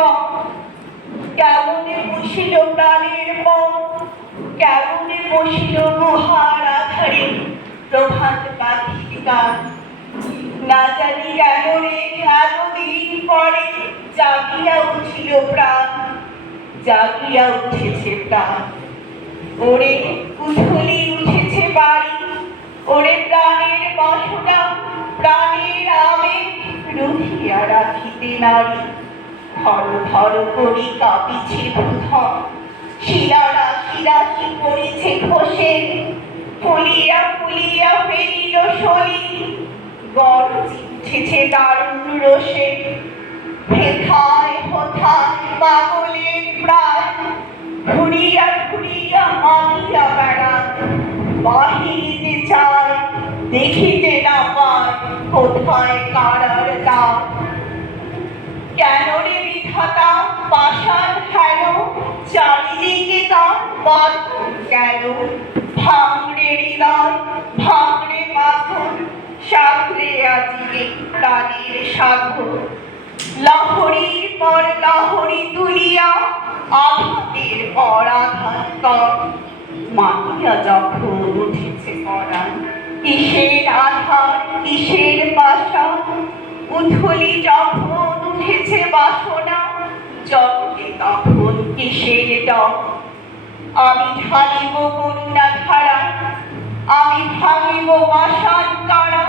গম, কেমনে বসিল প্রাণের মন, কেমনে বসিল গুহার আধারে প্রভাত পাখির গান। না জানি কেন রে এতদিন পরে জাগিয়া উঠিল প্রাণ, জাগিয়া উঠেছে প্রাণ। ওরে উথলি উঠেছে বাড়ি, ওরে প্রাণের বাসনা, প্রাণের আবেগ রুহিয়া রাখিতে নারী। ধর ধর করি কাঁপিছে ভূধর, শিলারা শিরাশি করিছে খসে, ফুলিয়া ফুলিয়া ফেরিল সলি, গরজি উঠেছে দারুণ রোষে। হেথায় হোথায় পাগলের প্রায়, ঘুরিয়া ঘুরিয়া মাতিয়া বেড়ায়। বাহিরিতে চায় দেখিতে না পায় কোথায় কারার দ্বার। কেন রে বিধাতা পাষাণ হেন, চারিদিকে তার বাঁধন কেন? ভাঙড়ে হৃদয়, ভাঙড়ে মাথন, সাগরে আজিকে প্রাণের সাগর। লহরীর পর লহরী তুলিয়া আঘাতের পর আঘাত কর। মাতিয়া যখন উঠেছে পরাণ, কিসের আধার কিসের পাশা। উথলি যখন উঠেছে বাসনা, জগতে তখন কিসের ডর। আমি ঢালিব করুণা ধারা, আমি ভাঙিব পাষাণ কারা।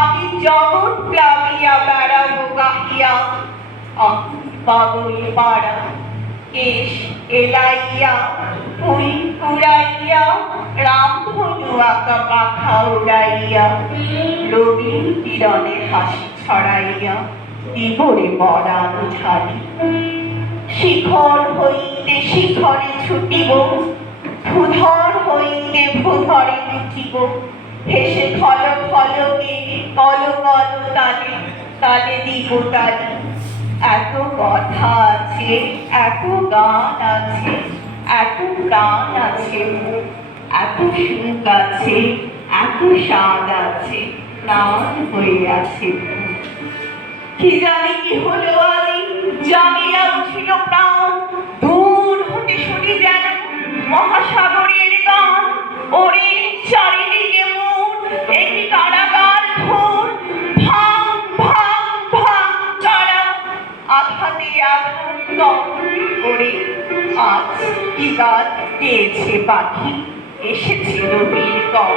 আমি জগৎ প্লাবিয়া বেড়াবো গাহিয়া, পাগল পাড়া। কেশ এলাইয়া ফুল কুড়াইয়া, রামধনু আঁকা পাখা উড়াইয়া, রবির কিরণে হাসি ছড়াইয়া দিবরে পরাণ ঝাড়ি। শিখর হইতে শিখরে ছুটিব, ভূধর হইতে ভূধরে উঠিব। হেসে খল খলকে কল কল তালে, তালে দিব তালে। এত কথা আছে, এত গান আছে, এত প্রাণ আছে, এত সুখ আছে, এত স্বাদ আছে, প্রাণ হয়ে আছে। কি জানি কি হলো আজি, জাগিয়া উঠিল প্রাণ। দূর হতে শুনি যেন মহাসাগরের গান। ওরে চারিদিকে মোর একটি কারাগার ঘোর, ভাঙ ভাঙ ভাঙ কারা, আঘাতে আঘাত কর। ওরে আজ কি গান গেয়েছে পাখি, এসেছে রবির কর।